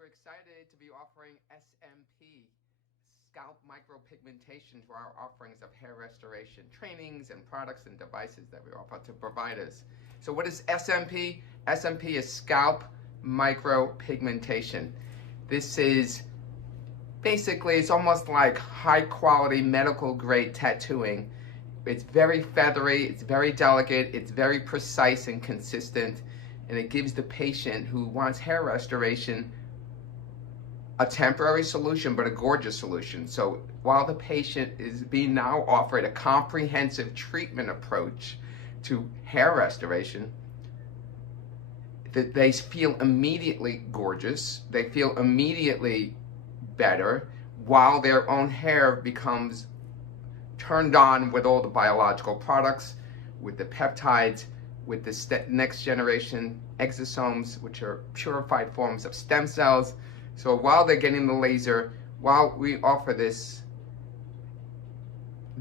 super excited to be offering SMP, Scalp Micro Pigmentation, to our offerings of hair restoration trainings and products and devices that we offer to providers. So what is SMP? SMP is Scalp Micro Pigmentation. This is basically, it's almost like high quality medical grade tattooing. It's very feathery, it's very delicate, it's very precise and consistent, and it gives the patient who wants hair restoration a temporary solution, but a gorgeous solution. So while the patient is being now offered a comprehensive treatment approach to hair restoration, that they feel immediately gorgeous, they feel immediately better, while their own hair becomes turned on with all the biological products, with the peptides, with the next generation exosomes, which are purified forms of stem cells. So while they're getting the laser, while we offer this,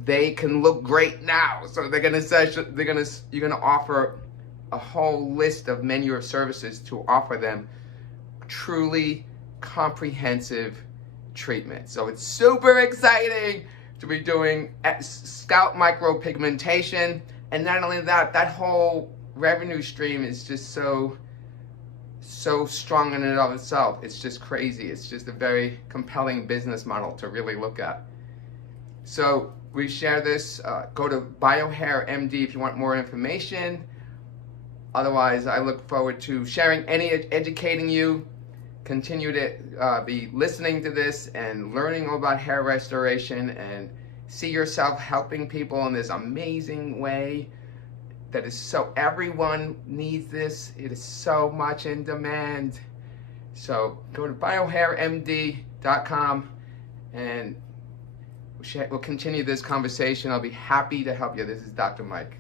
they can look great now. So you're gonna offer a whole list of menu of services to offer them truly comprehensive treatment. So it's super exciting to be doing Scalp Micro Pigmentation, and not only that, that whole revenue stream is just so strong in and of itself. It's just crazy. It's just a very compelling business model to really look at. So we share this. Go to BioHairMD if you want more information. Otherwise, I look forward to sharing educating you. Continue to be listening to this and learning all about hair restoration, and see yourself helping people in this amazing way that is so, everyone needs this. It is so much in demand. So go to biohairmd.com and we'll continue this conversation. I'll be happy to help you. This is Dr. Mike.